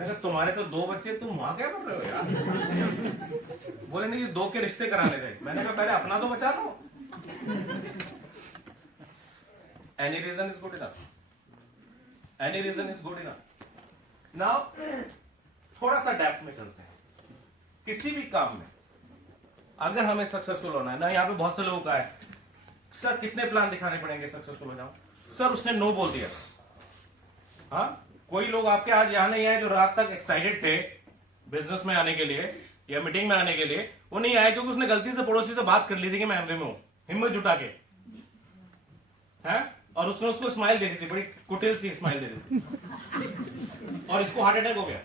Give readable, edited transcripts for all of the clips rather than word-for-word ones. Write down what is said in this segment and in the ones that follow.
मैंने कहा तुम्हारे तो 2 बच्चे, तुम वहां क्या कर रहे हो यार? बोले नहीं 2 के रिश्ते कराने गए। मैंने कहा पहले अपना तो बचा लो। Any reason is good enough, any reason is good enough. Now थोड़ा सा डेप्थ में चलते हैं। किसी भी काम में अगर हमें सक्सेसफुल होना है ना, यहाँ पे बहुत से लोगों का है सर कितने प्लान दिखाने पड़ेंगे सक्सेसफुल हो जाऊं। सर उसने नो बोल दिया। हाँ, कोई लोग आपके आज यहां नहीं आए जो रात तक एक्साइटेड थे बिजनेस में आने के लिए या मीटिंग में आने के लिए, वो नहीं आए क्योंकि उसने गलती से पड़ोसी से बात कर ली थी कि मैं एमवे में हूं, हिम्मत जुटा के है, और उसने उसको स्माइल दे दी थी, बड़ी कुटिल सी स्माइल दे दी थी, और इसको हार्ट अटैक हो गया।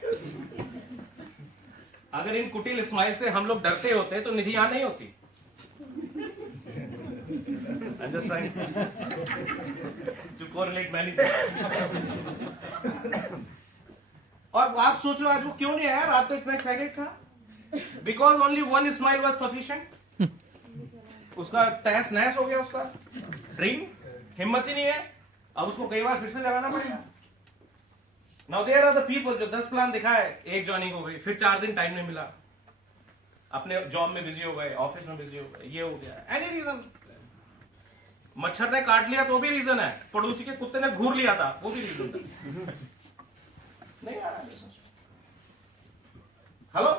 अगर इन कुटिल स्माइल से हम लोग डरते होते तो निधि यहां नहीं होती। I'm just trying to correlate many things. और आप सोच रहे हो आज वो क्यों नहीं आया, रात तो इतना एक्साइटेड था? Because only one smile was sufficient. उसका तहस नहस हो गया, उसका ड्रीम, हिम्मत ही नहीं है, अब उसको कई बार फिर से लगाना पड़ेगा। Now there are the people जो 10 प्लान दिखाए, एक ज्वाइनिंग हो गई, फिर 4 दिन टाइम नहीं मिला, अपने जॉब में बिजी हो गए, ऑफिस में बिजी हो गए, ये हो गया, एनी रीजन। मच्छर ने काट लिया तो भी रीजन है, पड़ोसी के कुत्ते ने घूर लिया था वो भी रीजन था। नहीं आ रहा है। Hello,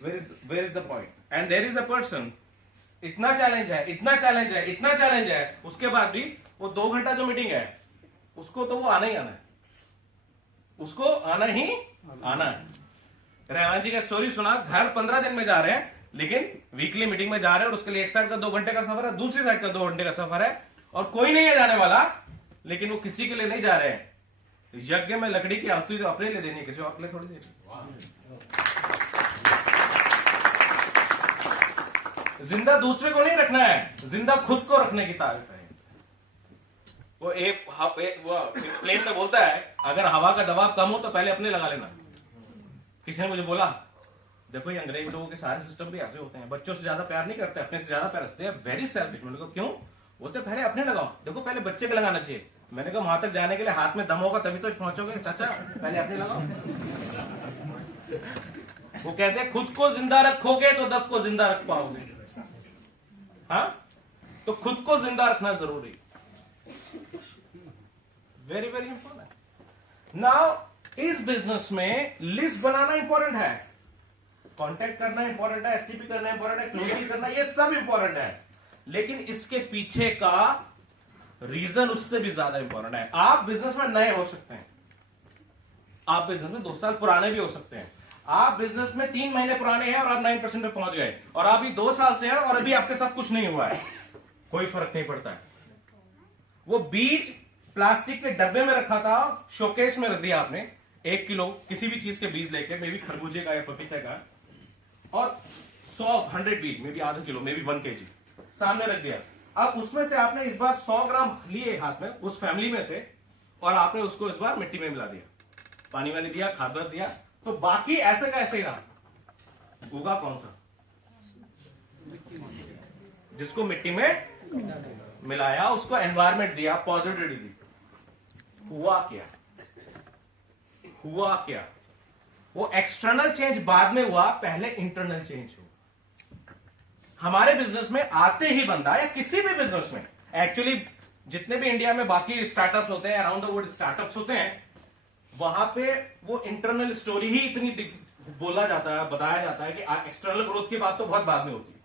where is the point? And there is a person, इतना चैलेंज है, इतना चैलेंज है, इतना चैलेंज है, उसके बाद भी वो 2 घंटा जो मीटिंग है उसको तो वो आना ही आना है, उसको आना ही आना है। रेवान जी का स्टोरी सुना, घर 15 दिन में जा रहे हैं लेकिन वीकली मीटिंग में जा रहे हैं, और उसके लिए एक साइड का 2 घंटे का सफर है, दूसरी साइड का 2 घंटे का सफर है, और कोई नहीं है जाने वाला, लेकिन वो किसी के लिए नहीं जा रहे हैं। यज्ञ में लकड़ी की आहुति तो अपने लिए देनी, किसी और के लिए थोड़ी देनी। जिंदा दूसरे को नहीं रखना है, जिंदा खुद को रखने की तारीफ है। वो एक प्लेन में बोलता है अगर हवा का दबाव कम हो तो पहले अपने लगा लेना। किसी ने मुझे बोला देखो ये अंग्रेज लोगों के सारे सिस्टम भी ऐसे होते हैं, बच्चों से ज्यादा प्यार नहीं करते, अपने से ज्यादा प्यार रखते हैं, वेरी सेल्फिश। मैंने कहा क्यों? बोलते पहले अपने लगाओ, देखो पहले बच्चे के लगाना चाहिए। मैंने कहा वहां तक जाने के लिए हाथ में दम होगा तभी तो पहुंचोगे चाचा, पहले अपने लगाओ। वो कहते हैं खुद को जिंदा रखोगे तो 10 को जिंदा रख पाओगे। हाँ, तो खुद को जिंदा रखना जरूरी, वेरी वेरी इंपॉर्टेंट। नाउ इस बिजनेस में लिस्ट बनाना इंपॉर्टेंट है, कांटेक्ट करना इंपॉर्टेंट है, एसटीपी करना इंपॉर्टेंट है, क्लोजिंग करना, ये सब इंपॉर्टेंट है, लेकिन इसके पीछे का रीजन उससे भी ज्यादा इंपॉर्टेंट है। आप बिजनेस में नए हो सकते हैं, आप बिजनेस में 2 साल पुराने भी हो सकते हैं, आप बिजनेस में 3 महीने पुराने हैं और आप 9% पे पहुंच गए, और आप भी 2 साल से हैं और अभी आपके साथ कुछ नहीं हुआ है, कोई फर्क नहीं पड़ता है। वो बीज प्लास्टिक के डब्बे में रखा था, शोकेस में रख दिया आपने, 1 किलो किसी भी चीज के बीज लेके, मे बी खरबूजे का या पपीते का, और 100 बीज, may be ½ kilo, may be 1 kg सामने रख दिया। अब उसमें से आपने इस बार 100 ग्राम लिए हाथ में उस फैमिली में से, और आपने उसको इस बार मिट्टी में मिला दिया, पानी वानी दिया, खाद दिया, तो बाकी ऐसे का ऐसे ही रहा। उगा कौन सा? जिसको मिट्टी में मिलाया, उसको एनवायरमेंट दिया, पॉजिटिविटी दी। हुआ क्या? हुआ क्या? वो एक्सटर्नल चेंज बाद में हुआ, पहले इंटरनल चेंज हुआ। हमारे बिजनेस में आते ही बंदा, या किसी भी बिजनेस में एक्चुअली जितने भी इंडिया में बाकी स्टार्टअप्स होते हैं, अराउंड द वर्ल्ड स्टार्टअप्स होते हैं, वहां पे वो इंटरनल स्टोरी ही इतनी बोला जाता है, बताया जाता है कि एक्सटर्नल ग्रोथ की बात तो बहुत बाद में होती है।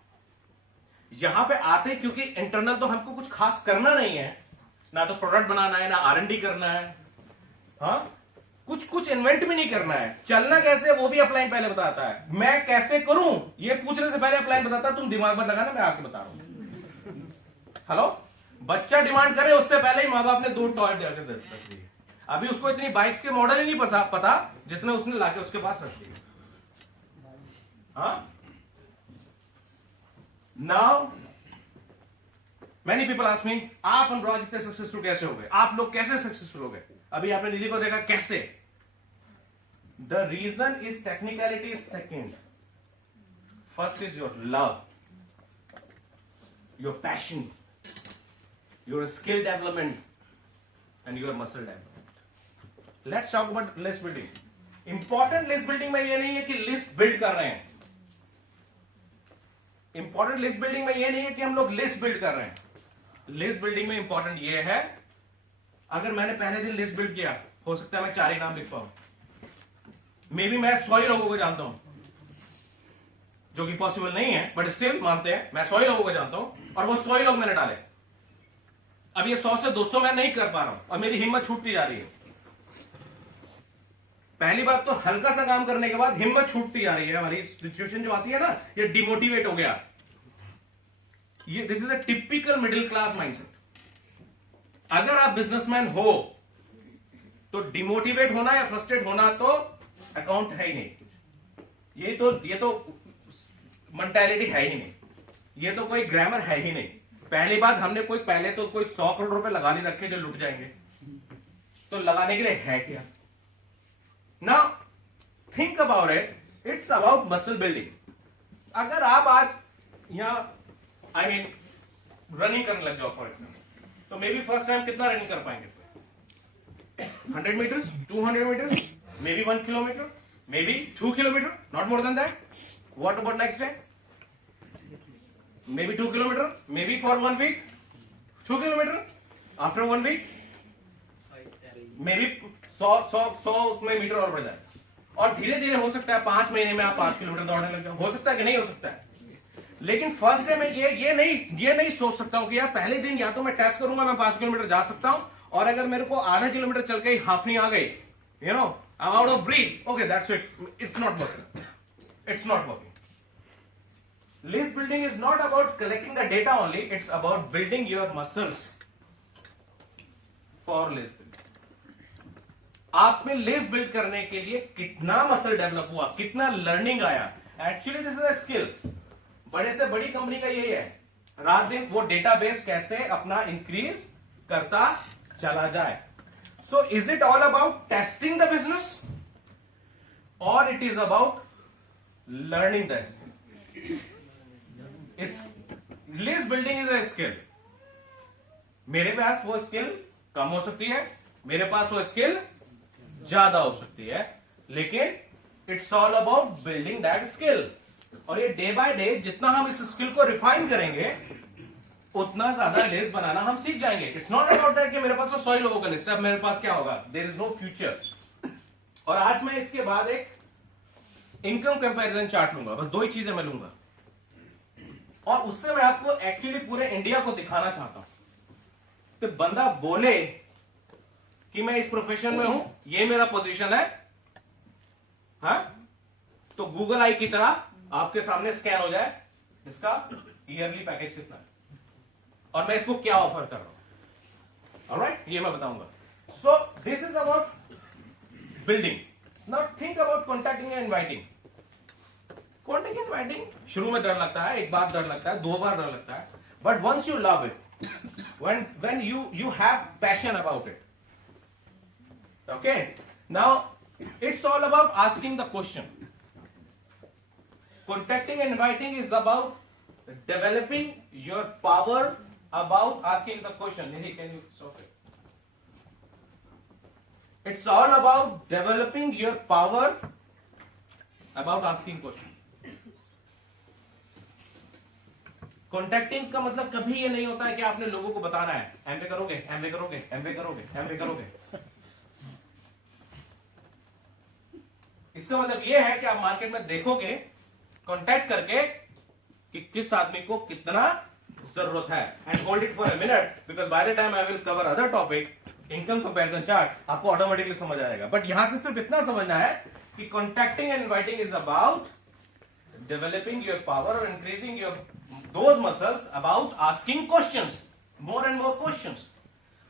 यहां पे आते क्योंकि इंटरनल तो हमको कुछ खास करना नहीं है, ना तो प्रोडक्ट बनाना है, ना R&D करना है, हाँ, कुछ इन्वेंट भी नहीं करना है। चलना कैसे वो भी अपलाइन पहले बताता है, मैं कैसे करूं ये पूछने से पहले अपलाइन बताता है। तुम दिमाग मत लगाना, मैं आपको बता रहा हूं। हेलो, बच्चा डिमांड करे उससे पहले ही माँ बाप ने 2 टॉय दे दिए। अभी उसको इतनी बाइक्स के मॉडल ही नहीं पता जितने उसने लाके उसके पास रख दिए। हाँ, now many people ask me, आप अनुराग इतने सक्सेसफुल कैसे हो गए, आप लोग कैसे सक्सेसफुल हो गए? अभी आपने निधि को देखा कैसे। The reason is technicality is second, first is your love, your passion, your skill development and your muscle development. Let's talk about list building. Important list building में ये नहीं है कि लिस्ट बिल्ड कर रहे हैं, इंपॉर्टेंट लिस्ट बिल्डिंग में ये नहीं है कि हम लोग लिस्ट बिल्ड कर रहे हैं। लिस्ट बिल्डिंग में इंपॉर्टेंट ये है, अगर मैंने पहले दिन लिस्ट बिल्ड किया, हो सकता है मैं 4 ही नाम लिख पाऊं, मे बी मैं 100 ही लोगों को जानता हूं, जो कि पॉसिबल नहीं है, बट स्टिल मानते हैं मैं 100 ही लोगों को जानता हूं, और वो 100 ही लोग मैंने डाले। अब ये 100 से 200 मैं नहीं कर पा रहा हूं और मेरी हिम्मत छूटती जा रही है। पहली बात तो हल्का सा काम करने के बाद हिम्मत छूटती जा रही है। हमारी सिचुएशन जो आती है ना, ये डिमोटिवेट हो गया, ये this is a typical middle class mindset. अगर आप बिजनेसमैन हो तो डिमोटिवेट होना या फ्रस्ट्रेट होना तो अकाउंट है ही नहीं, ये तो मेंटालिटी है ही नहीं, ये तो कोई ग्रामर है ही नहीं। पहली बात, हमने पहले तो कोई 100 करोड़ रुपए लगा नहीं रखे जो लुट जाएंगे, तो लगाने के लिए है क्या? Now think about it, it's about muscle building. अगर आप आज यहां रनिंग करने लग जाओ फॉर एग्जाम्पल, तो मे बी फर्स्ट टाइम कितना रनिंग कर पाएंगे? 100 meter, 200 meter, maybe 1 kilometer, maybe 2 kilometer, not more than that. What about next day? Maybe 2 kilometers, maybe for 1 week, 2 kilometers. After 1 week, maybe 100 में metre और बढ़ जाए, और धीरे धीरे हो सकता है 5 महीने में आप 5 किलोमीटर दौड़ने लग जाओ। हो सकता है कि नहीं हो सकता है, लेकिन फर्स्ट डे में ये नहीं सोच सकता हूं कि यार पहले दिन या तो मैं टेस्ट करूंगा, मैं 5 किलोमीटर जा सकता हूं, और अगर मेरे को आधा किलोमीटर चल के ही हाफनी आ गई, you know I am out of breath, okay that's it, it's not working, it's not working. List building is not about collecting the data only, it's about building your muscles for list building. आप में list build करने के लिए कितना muscle develop हुआ, कितना learning आया, actually this is a skill. बड़े से बड़ी कंपनी का यही है, रात दिन वो डेटाबेस कैसे अपना इंक्रीज करता चला जाए। So is it all about testing the business और it is about learning the skill? List building is a skill. मेरे पास वो स्किल कम हो सकती है, मेरे पास वो स्किल ज्यादा हो सकती है, लेकिन it's all about building that skill. और ये डे बाय डे जितना हम इस स्किल को रिफाइन करेंगे, उतना ज्यादा लिस्ट बनाना हम सीख जाएंगे। इट्स नॉट अबाउट दैट कि मेरे पास तो 100 लोगों का लिस्ट है, अब मेरे पास क्या होगा, देयर इज नो फ्यूचर। और आज मैं इसके बाद एक इनकम कंपैरिजन चार्ट लूंगा, बस 2 ही चीजें मैं लूंगा, और उससे मैं आपको एक्चुअली पूरे इंडिया को दिखाना चाहता हूं कि बंदा बोले कि मैं इस प्रोफेशन में हूं, ये मेरा पोजीशन है, हाँ, तो गूगल आई की तरह आपके सामने स्कैन हो जाए इसका ईयरली पैकेज कितना है और मैं इसको क्या ऑफर कर रहा हूं। ऑलराइट, ये मैं बताऊंगा। So this is about building. Now think about contacting and inviting. Contact inviting शुरू में डर लगता है, एक बार डर लगता है, 2 बार डर लगता है, but once you love it, when you have passion about it, okay, now it's all about asking the question. Contacting and inviting is about developing your power about asking the question. Nidhi, can you stop it? It's all about developing your power about asking question. Contacting का मतलब कभी ये नहीं होता है कि आपने लोगों को बताना है एमवे करोगे, एमवे करोगे, एमवे करोगे, एमवे करोगे। इसका मतलब ये है कि आप मार्केट में देखोगे कॉन्टैक्ट करके कि किस आदमी को कितना जरूरत है, and hold it for a minute, because by the time I will cover other topic, income comparison chart, आपको ऑटोमेटिकली समझ आएगा। बट यहां से सिर्फ इतना समझना है कि contacting and inviting is about developing your power और increasing your those muscles about asking questions, more and more questions.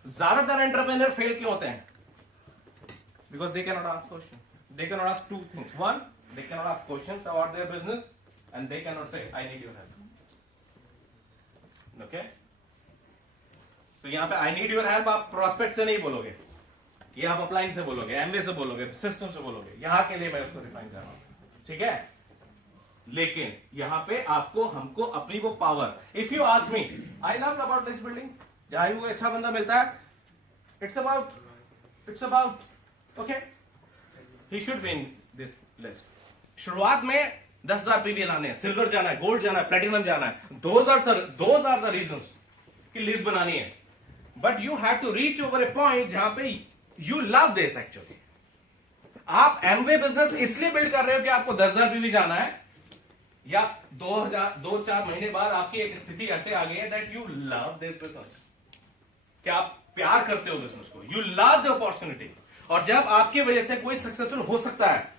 ज्यादातर एंटरप्रेन्योर फेल क्यों होते हैं? Because they cannot ask questions. They cannot ask 2 things. One, they cannot ask questions about their business, and they cannot say, "I need your help." Okay? So यहाँ पे I need your help आप prospect से नहीं बोलोगे, ये आप upline से बोलोगे, एमवे से बोलोगे, सिस्टम से बोलोगे। यहाँ के लिए मैं उसको डिफाइन कर रहा हूँ, ठीक है? लेकिन यहां पे आपको हमको अपनी वो power, if you ask me, I love about this building, जहां भी कोई अच्छा बंदा मिलता है, it's about okay, he should be in this list. शुरुआत में 10,000 पीवी लाने हैं, सिल्वर जाना है, गोल्ड जाना है, प्लेटिनम जाना है। दोज आर द रीजंस कि लिस्ट बनानी है। But you have to reach over a point जहां पे यू लव दिस एक्चुअली। आप एमवे बिजनेस इसलिए बिल्ड कर रहे हो कि आपको 10,000 पीवी जाना है, या 2-4 महीने बाद आपकी एक स्थिति ऐसे आ गई है that you love this business, कि आप प्यार करते हो बिजनेस को, यू लव द अपॉर्चुनिटी। और जब आपकी वजह से कोई सक्सेसफुल हो सकता है,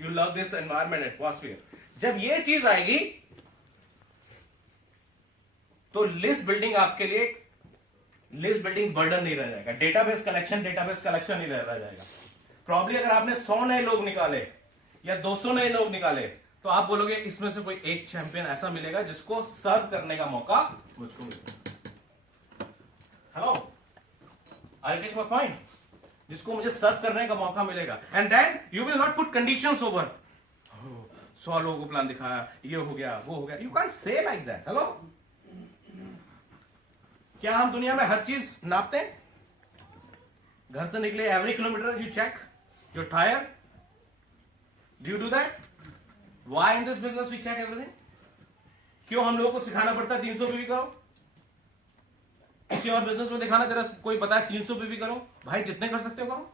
you love this environment, atmosphere, जब ये चीज आएगी तो लिस्ट बिल्डिंग आपके लिए लिस्ट बिल्डिंग बर्डन नहीं रह जाएगा। डेटाबेस कलेक्शन नहीं रह जाएगा। प्रॉब्ली अगर आपने 100 नए लोग निकाले या 200 नए लोग निकाले, तो आप बोलोगे इसमें से कोई एक चैंपियन ऐसा मिलेगा जिसको सर्व करने का मौका मुझको मिलेगा। Hello, I get my point? जिसको मुझे सर्व करने का मौका मिलेगा। And then you will not put conditions over. 100 लोगों को प्लान दिखाया, ये हो गया, वो हो गया। You can't say like that. Hello, क्या हम दुनिया में हर चीज नापते हैं? घर से निकले every kilometer you check your tyre? Do you do that? Why in this business we check everything? क्यों हम लोगों को सिखाना पड़ता है 300 पीवी करो? किसी और बिजनेस में दिखाना, जरा कोई बताए 300 पीवी करो, भाई जितने कर सकते हो करो।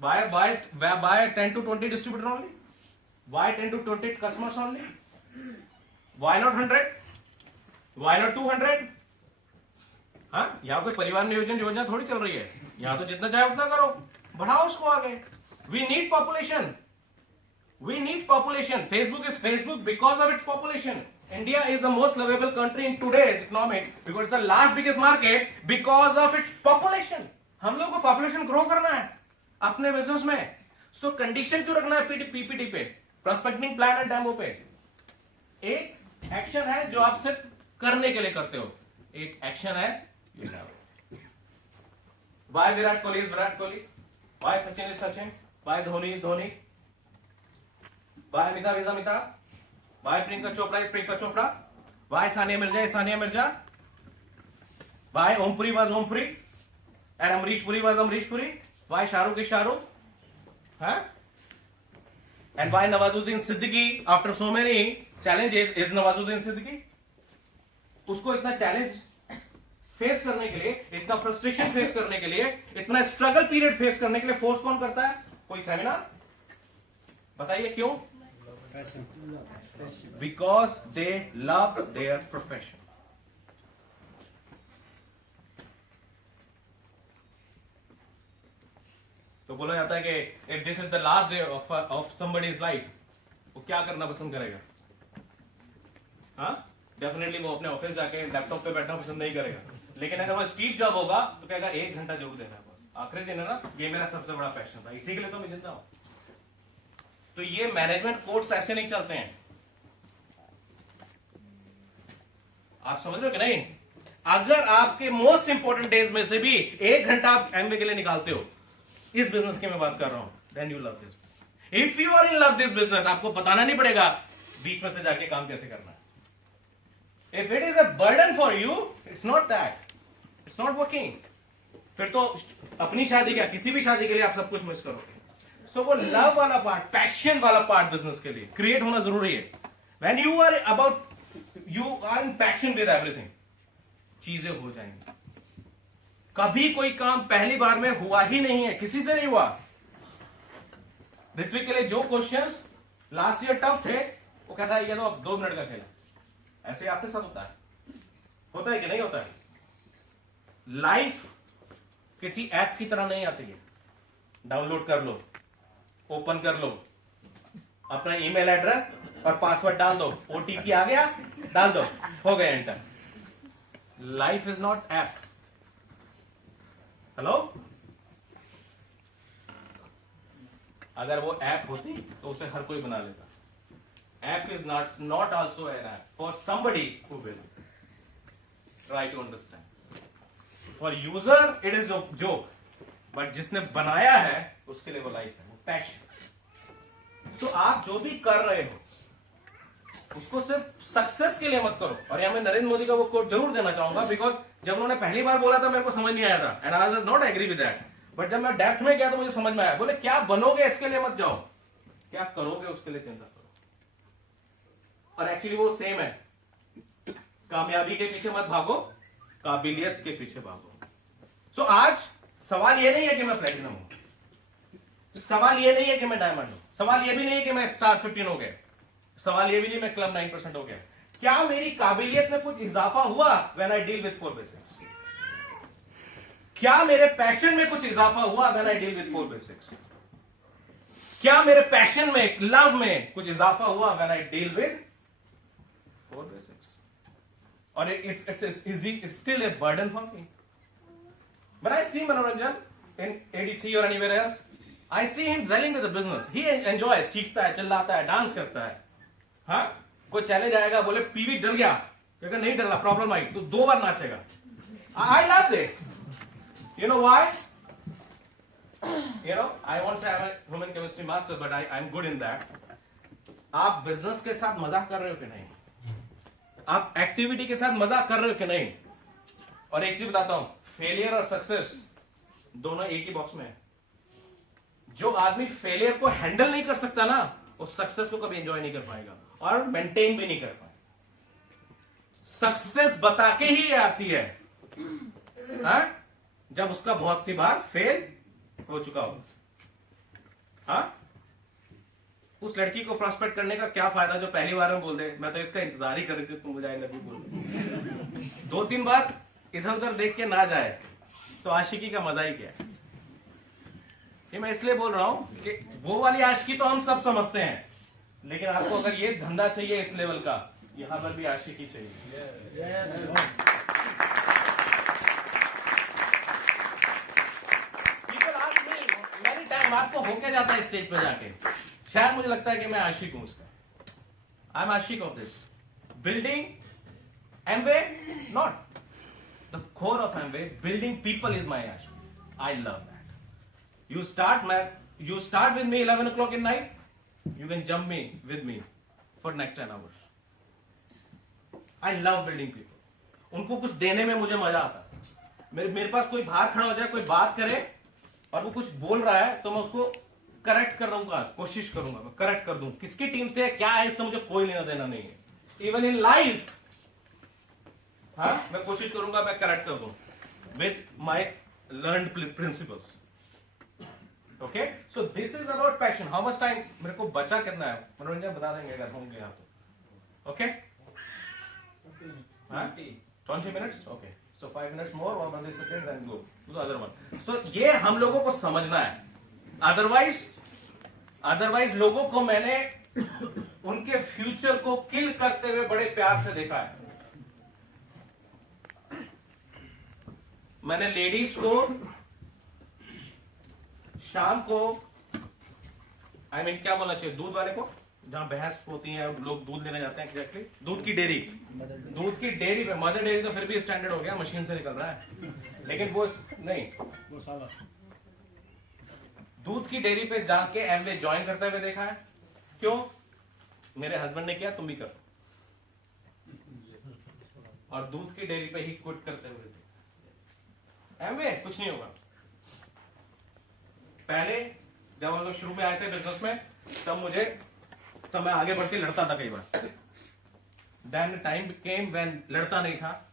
By 10 to 20 distributor only? Why 10 to 20 customers only? Why not 100? Why not 200? हाँ, यहां कोई परिवार नियोजन योजना थोड़ी चल रही है। यहां तो जितना चाहे उतना करो, बढ़ाओ उसको आगे। We need population, we need population. Facebook is Facebook because of its population. India is the most lovable country in today's economic because it's the last biggest market because of its population. हम लोग को population grow करना है अपने business में। सो condition क्यों रखना है पीपीटी पे, प्रोस्पेक्टिंग प्लान एंड डेमो पे? एक एक्शन है जो आप सिर्फ करने के लिए करते हो, एक एक्शन है Y Virat Kohli is Virat Kohli, Y Sachin is Sachin, Y Dhoni is Dhoni, Y Amitabh is Amitabh, Y Priyanka Chopra is Priyanka Chopra, Y Sania Mirza is Sania Mirza, Y Om Puri was Om Puri and Amrish Puri was Amrish Puri, Y Shahrukh is Shahrukh, and Y Nawazuddin Siddiqui after so many challenges is Nawazuddin Siddiqui. उसको इतना चैलेंज फेस करने के लिए, इतना फ्रस्ट्रेशन फेस करने के लिए, इतना स्ट्रगल पीरियड फेस करने के लिए फोर्स कौन करता है? कोई सेमिनार? बताइए क्यों? Because they love their profession. तो बोला जाता है कि if this is the last day of somebody's life, वो क्या करना पसंद करेगा? हाँ, डेफिनेटली वो अपने ऑफिस जाके लैपटॉप पे बैठना पसंद नहीं करेगा। लेकिन अगर वो स्टीव जॉब होगा तो कहेगा 1 घंटा जरूर देना है बस, आखिरी दिन है ना, ये मेरा सबसे बड़ा पैशन था, इसी के लिए तो मैं जिंदा हूं। तो ये मैनेजमेंट कोड्स ऐसे नहीं चलते हैं, आप समझ रहे हो कि नहीं? अगर आपके मोस्ट इंपॉर्टेंट डेज में से भी 1 घंटा आप एमवे के लिए निकालते हो, इस बिजनेस की मैं बात कर रहा हूं, then you love this. If you are in love this business, आपको बताना नहीं पड़ेगा बीच में से जाके काम कैसे करना है। If it is a burden for you, it's not that. It's not working. फिर तो अपनी शादी क्या, किसी भी शादी के लिए आप सब कुछ मिस करोगे। सो वो लव वाला पार्ट, पैशन वाला पार्ट बिजनेस के लिए क्रिएट होना जरूरी है। When you are in passion with everything, चीजें हो जाएंगी। कभी कोई काम पहली बार में हुआ ही नहीं है, किसी से नहीं हुआ। ऋत्विक के लिए जो क्वेश्चंस लास्ट ईयर टफ थे, वो कहता है ये तो अब 2 मिनट का खेला। ऐसे आपके साथ होता है कि नहीं होता है? लाइफ किसी ऐप की तरह नहीं आती है। डाउनलोड कर लो, ओपन कर लो, अपना ईमेल एड्रेस और पासवर्ड डाल दो, ओटीपी आ गया, डाल दो, हो गया enter. Life is not app. Hello, अगर वो ऐप होती तो उसे हर कोई बना लेता। App is not also an app for somebody who will try to understand. For user it is a joke, but जिसने बनाया है उसके लिए वो लाइफ है, वो पैशन। So आप जो भी कर रहे हो उसको सिर्फ सक्सेस के लिए मत करो। और यहां मैं नरेंद्र मोदी का वो कोट जरूर देना चाहूंगा, बिकॉज जब उन्होंने पहली बार बोला था मेरे को समझ नहीं आया था, and I was not agree with that. But जब मैं डेप्थ में गया तो मुझे समझ में आया, बोले क्या बनोगे इसके लिए मत जाओ, क्या करोगे उसके लिए चिंता करो। और एक्चुअली वो सेम है, कामयाबी के पीछे मत भागो, काबिलियत के पीछे भागो। सो आज सवाल ये नहीं है कि मैं प्लेटिनम हूं, सवाल ये नहीं है कि मैं डायमंड हूं, सवाल ये भी नहीं है कि मैं स्टार 15 हो गया, सवाल ये भी नहीं मैं क्लब 9% हो गया। क्या मेरी काबिलियत में कुछ इजाफा हुआ when I deal with 4 basics? क्या मेरे पैशन में कुछ इजाफा हुआ when I deal with 4 basics? क्या मेरे पैशन में, लव में कुछ इजाफा हुआ when I deal with 4 basics? और it's still a burden for me. But I see Manoranjan in ADC or anywhere else. I see him selling with the business. He enjoys, चीखता है, चिल्लाता है, dance करता है। हाँ, कोई चैलेंज आएगा, बोले पीवी डर गया, क्योंकि नहीं डरना, प्रॉब्लम आई तो 2 बार नाचेगा। I love this. You know why? You know, I won't say I'm a human chemistry master, but I'm good in that. आप बिजनेस के साथ मजाक कर रहे हो कि नहीं? आप एक्टिविटी के साथ मजाक कर रहे हो कि नहीं? और एक चीज बताता हूं, फेलियर और सक्सेस दोनों एक ही बॉक्स में है। जो आदमी फेलियर को हैंडल नहीं कर सकता ना, वो सक्सेस को कभी एंजॉय नहीं कर पाएगा और मेंटेन भी नहीं कर पाएगा। सक्सेस बता के ही आती है, हा? जब उसका बहुत सी बार फेल हो चुका हो। हाँ, उस लड़की को प्रॉस्पेक्ट करने का क्या फायदा जो पहली बार में बोल दे मैं तो इसका इंतजार ही कर रही थी तुम मुझे आई लव यू बोल। 2-3 बार इधर उधर देख के ना जाए तो आशिकी का मजा ही क्या है। ये मैं इसलिए बोल रहा हूं कि वो वाली आशिकी तो हम सब समझते हैं, लेकिन आपको अगर ये धंधा चाहिए इस लेवल का, यहां पर भी आशिकी चाहिए। मेरी टाइम आपको होके जाता है स्टेज पे जाके, शायद मुझे लगता है कि मैं आशिक हूं उसका। आई एम आशिक of this building Amway, not the core of Amway, building people is my आशिक। I love that. You start with me 11 o'clock in night, you can jump me with me for next 10 hours. I love building people. उनको कुछ देने में मुझे मजा आता है। मेरे पास कोई बाहर खड़ा हो जाए, कोई बात करे और वो कुछ बोल रहा है तो मैं उसको करेक्ट कर दूंगा, कोशिश करूंगा मैं करेक्ट कर दूं। किसकी टीम से क्या है इससे मुझे कोई लेना देना नहीं है। इवन इन लाइफ, हाँ, मैं कोशिश करूंगा मैं करेक्ट कर दूं with my learned principles. Okay, so this is about passion. How much time मेरे को बचा कितना है? मनोरंजन बता देंगे अगर होंगे यहाँ तो। Okay, 20 minutes. Okay, so 5 minutes more, 1 second, then go to the other one. So ये हम लोगों को समझना है। अदरवाइज लोगों को मैंने उनके फ्यूचर को किल करते हुए बड़े प्यार से देखा है। मैंने लेडीज को शाम को, क्या बोलना चाहिए, दूध वाले को, जहां भैंस होती है लोग दूध लेने जाते हैं, एग्जैक्टली दूध की डेयरी पे, मदर डेयरी तो फिर भी स्टैंडर्ड हो गया, मशीन से निकल रहा है, लेकिन वो नहीं, वो दूध की डेयरी पे जाके एमवे ज्वाइन करते हुए देखा है। क्यों? मेरे हस्बैंड ने किया, तुम भी करो। और दूध की डेयरी पे ही क्विट करते हुए देखा। एमवे कुछ नहीं होगा। पहले जब हम लोग शुरू में आए थे बिजनेस में, तब मैं आगे बढ़ के लड़ता था कई बार। देन टाइम केम व्हेन लड़ता नहीं था।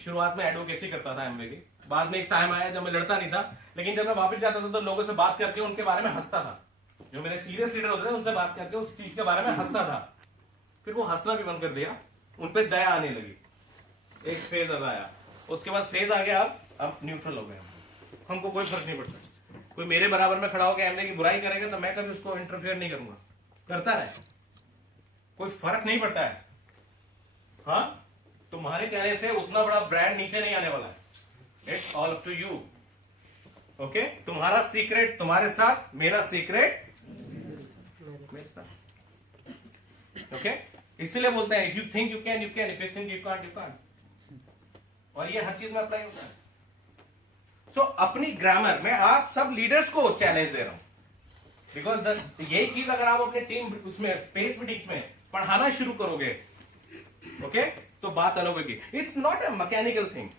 शुरुआत में एडवोकेसी करता था एमवे की, बाद में एक टाइम आया जब मैं लड़ता नहीं था, लेकिन जब मैं वापस जाता था तो लोगों से बात करके उनके बारे में हंसता था। जो मेरे सीरियस लीडर होते थे उनसे बात करके उस चीज के बारे में हंसता था। फिर वो हंसना भी बंद कर दिया, उन पे दया आने लगी। एक फेज अब आया, उसके बाद फेज आ गया, अब न्यूट्रल हो गए, हमको कोई फर्क नहीं पड़ता। कोई मेरे बराबर में खड़ा होकर एमवे की बुराई करेगा तो मैं कभी उसको इंटरफेयर नहीं करूंगा, करता रहे, कोई फर्क नहीं पड़ता है। हाँ, तुम्हारे कहने से उतना बड़ा ब्रांड नीचे नहीं आने वाला है। It's all up to you. Okay, तुम्हारा सीक्रेट तुम्हारे साथ, मेरा सीक्रेट मेरे साथ। ओके, इसीलिए बोलते हैं if you think you can, you can, if you think you can't, you can't. और ये हर चीज में अप्लाई होता है। सो अपनी ग्रामर में आप सब लीडर्स को चैलेंज दे रहा हूं, बिकॉज यही चीज अगर आप अपने टीम उसमें स्पेस मीटिंग्स में पढ़ाना शुरू करोगे, ओके, तो बात अलग होगी। It's not a mechanical thing,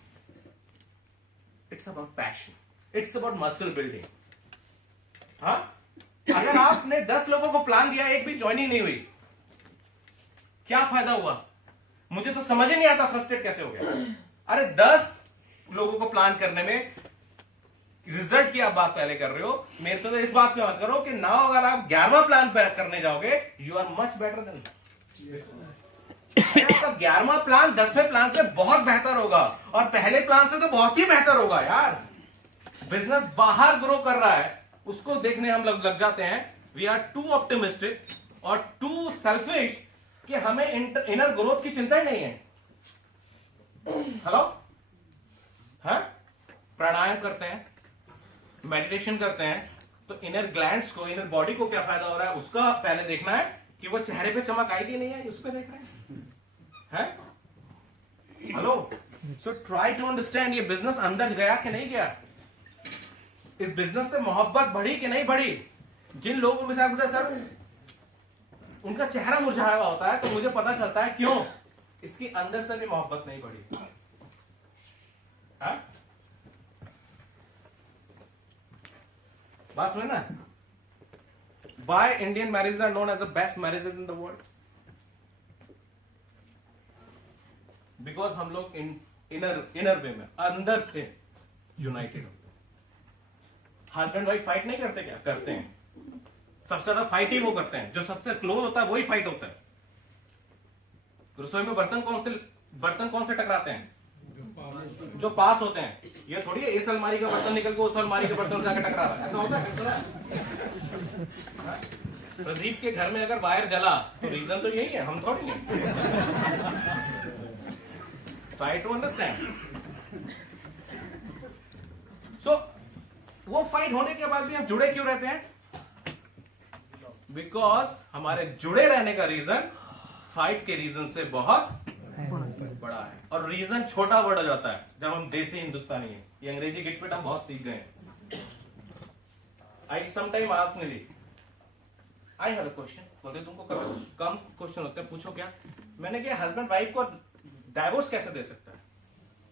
it's about passion. It's about muscle building. हाँ, अगर आपने 10 लोगों को प्लान दिया, एक भी ज्वाइनिंग नहीं हुई, क्या फायदा हुआ? मुझे तो समझ ही नहीं आता फ्रस्ट्रेट कैसे हो गया। अरे 10 लोगों को प्लान करने में रिजल्ट की आप बात पहले कर रहे हो, मेरे से तो इस बात पे मत करो कि ना अगर आप 11वां प्लान करने जाओगे, you are much better than आपका 11वां प्लान 10वें प्लान से बहुत बेहतर होगा, और पहले प्लान से तो बहुत ही बेहतर होगा यार। बिजनेस बाहर ग्रो कर रहा है, उसको देखने हम लोग लग जाते हैं। वी आर टू ऑप्टिमिस्टिक और टू सेल्फिश कि हमें इनर ग्रोथ की चिंता ही नहीं है। हेलो, हाँ, प्राणायाम करते हैं, मेडिटेशन करते हैं, तो इनर ग्लैंड्स को, इनर बॉडी को क्या फायदा हो रहा है उसका पहले देखना है कि वो चेहरे पे चमक आई कि नहीं आई, उसको देख रहे हैं। Hello, so try to understand ये बिजनेस अंदर गया कि नहीं गया, इस बिजनेस से मोहब्बत बढ़ी कि नहीं बढ़ी। जिन लोगों के साथ सर उनका चेहरा मुरझाया हुआ होता है, तो मुझे पता चलता है क्यों, इसकी अंदर से भी मोहब्बत नहीं बढ़ी। बात समझ ना, why Indian marriages are known as the best marriages in the world? Because हम लोग इनर वे में अंदर से यूनाइटेड होते हैं। हस्बैंड वाइफ फाइट नहीं करते क्या? करते हैं। सबसे ज्यादा फाइट ही वो करते हैं, जो सबसे क्लोज होता है वही फाइट होता है। रसोई में बर्तन कौन से टकराते हैं? जो पास होते हैं। ये थोड़ी है इस अलमारी का बर्तन निकल के उस अलमारी के बर्तन से आकर टकरा रहा है, ऐसा होता है? प्रदीप के घर में अगर वायर जला तो रीजन तो यही है, हम थोड़ी नहीं। Try to understand. सो वो फाइट होने के बाद भी हम जुड़े क्यों रहते हैं? बिकॉज हमारे जुड़े रहने का रीजन फाइट के रीजन से बहुत बड़ा है, और रीजन छोटा वर्ड हो जाता है जब हम देसी हिंदुस्तानी है। ये अंग्रेजी गिटपिट हम बहुत सीख गए। आई sometime ask Nidhi, I have a question. बोलते तुमको कम क्वेश्चन होते हैं, पूछो क्या। मैंने कहा हस्बैंड वाइफ को डाइवोर्स कैसे दे सकता है,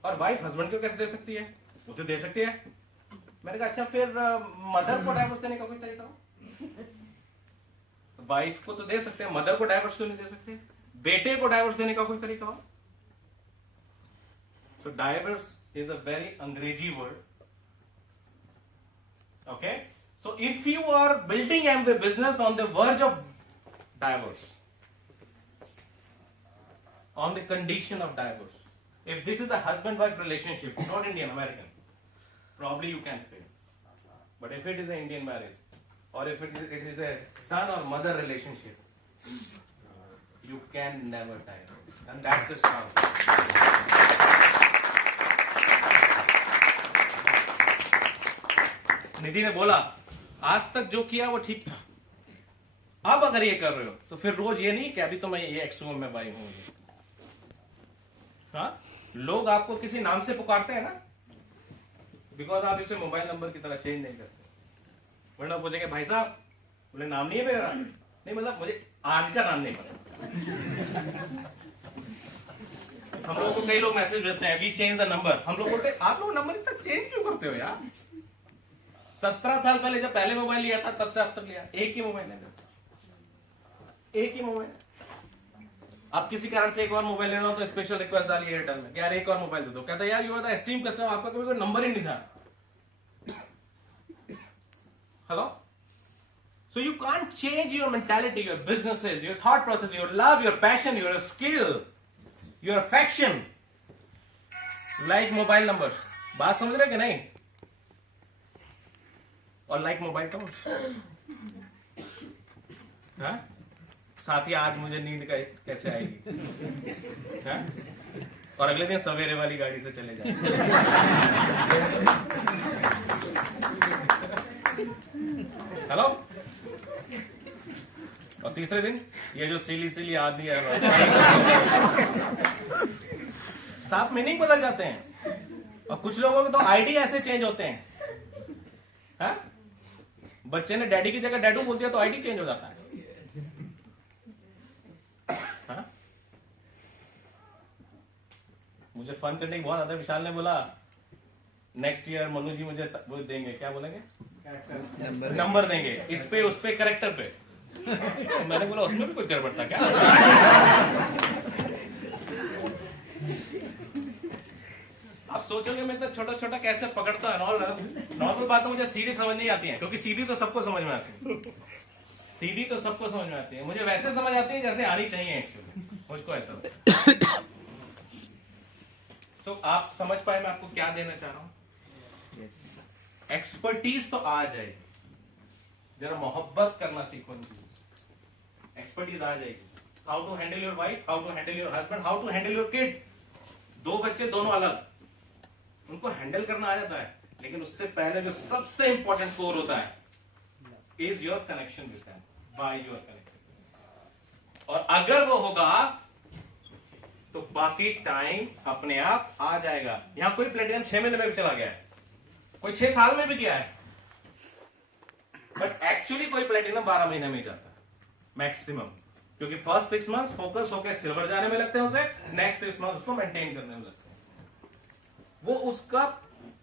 और वाइफ हस्बैंड को कैसे दे सकती है? वो तो दे सकती है। मैंने कहा अच्छा फिर मदर को डाइवोर्स देने का कोई तरीका हो? वाइफ को तो दे सकते हैं, मदर को डाइवोर्स क्यों नहीं दे सकते? बेटे को डाइवोर्स देने का कोई तरीका हो? So divorce is a very Angrezi word. Okay? So if you are building a business on the verge of divorce, on the condition of divorce, if this is a husband-wife relationship, not Indian, American, probably you can fail. But if it is an Indian marriage, or if it is a son or mother relationship, you can never divorce. And that's the stance. निधि ने बोला आज तक जो किया वो ठीक था, अब अगर ये कर रहे हो तो फिर रोज ये नहीं कि अभी तो मैं ये एक्सो में बाई हूं। हाँ, लोग आपको किसी नाम से पुकारते हैं ना, बिकॉज आप इसे मोबाइल नंबर की तरह चेंज नहीं करते। वरना पूछेंगे भाई साहब, बोले नाम नहीं है मेरा, नहीं मतलब मुझे आज का नाम नहीं पता। हम लोगों को कई लोग मैसेज भेजते हैं वी चेंज द नंबर, हम लोग बोलते हैं आप लोग नंबर इतना चेंज क्यों करते हो यार? 17 साल पहले जब पहले मोबाइल लिया था तब से अब तक लिया एक ही मोबाइल है, एक ही मोबाइल। आप किसी कारण से एक और मोबाइल लेना हो तो स्पेशल रिक्वेस्ट डालिए एयरटेल में, यार एक और मोबाइल दे दो। कहता है यार you are the esteem customer, आपका कोई नंबर ही नहीं था। Hello, so you can't change your mentality, your businesses, your thought process, your love, your passion, your skill, your affection like mobile numbers. बात समझ रहे कि नहीं? और लाइक मोबाइल तो साथ ही आज मुझे नींद का कैसे आएगी? हा? और अगले दिन सवेरे वाली गाड़ी से चले जाए। हेलो, और तीसरे दिन ये जो सिली आदमी है साफ मीनिंग बदल जाते हैं। और कुछ लोगों के तो आईडी ऐसे चेंज होते हैं। हा? बच्चे ने डैडी की जगह डैडू बोल दिया तो आईडी चेंज हो जाता है। हा? मुझे फन करने की बहुत ज्यादा। विशाल ने बोला नेक्स्ट ईयर मनु जी मुझे वो देंगे, क्या बोलेंगे, नंबर देंगे इस पे उस पे करेक्टर पे। तो मैंने बोला उसमें भी कुछ गड़बड़ था क्या? आप सोचोगे मैं तो छोटा छोटा कैसे पकड़ता है। नॉर्मल बात मुझे सीधी समझ नहीं आती है, क्योंकि सीधी तो सबको समझ में आती है, सीधी तो सबको समझ में आती है, मुझे वैसे समझ आती है जैसे आनी चाहिए एक्चुअली, मुझको ऐसा। तो आप समझ पाए मैं आपको क्या देना चाह रहा हूं? एक्सपर्टीज तो आ जाएगी, जरा मोहब्बत करना सीखो, एक्सपर्टीज आ जाएगी। How to handle your wife, how to handle your husband, how to handle your kid. दो बच्चे दोनों अलग, उनको हैंडल करना आ जाता है, लेकिन उससे पहले जो सबसे इंपॉर्टेंट कोर होता है is your connection with them, by your connection. और अगर वो होगा तो बाकी टाइम अपने आप आ जाएगा। यहां कोई प्लेटिनम 6 महीने में भी चला गया है, कोई 6 साल में भी गया है, बट एक्चुअली कोई प्लेटिनम 12 महीने में ही जाता है मैक्सिमम, क्योंकि फर्स्ट 6 मंथ्स फोकस होकर सिल्वर जाने में लगते हैं उसे, नेक्स्ट 6 मंथ उसको मेंटेन करने में लगते हैं। वो उसका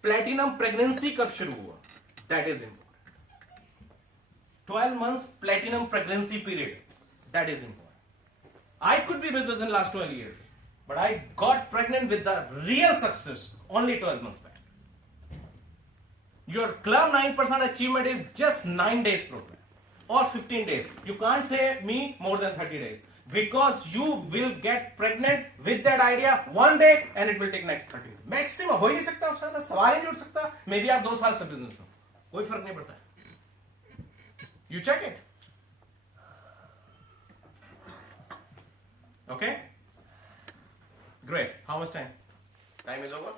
प्लेटिनम प्रेगनेंसी कब शुरू हुआ, that is important. 12 months platinum pregnancy period, that is important. I could be business in last 12 years, but I got pregnant with the real success only 12 months back. Your club 9% achievement is just 9 days program or 15 days. You can't say me more than 30 days, because you will get pregnant with that idea one day and it will take next 30 days. Maximum हो ही नहीं सकता, उसका ना सवाल ही नहीं उठ सकता। May be आप 2 साल से बिजनेस हो, कोई फर्क नहीं पड़ता। You check it. Okay? Great. How much time? Time is over?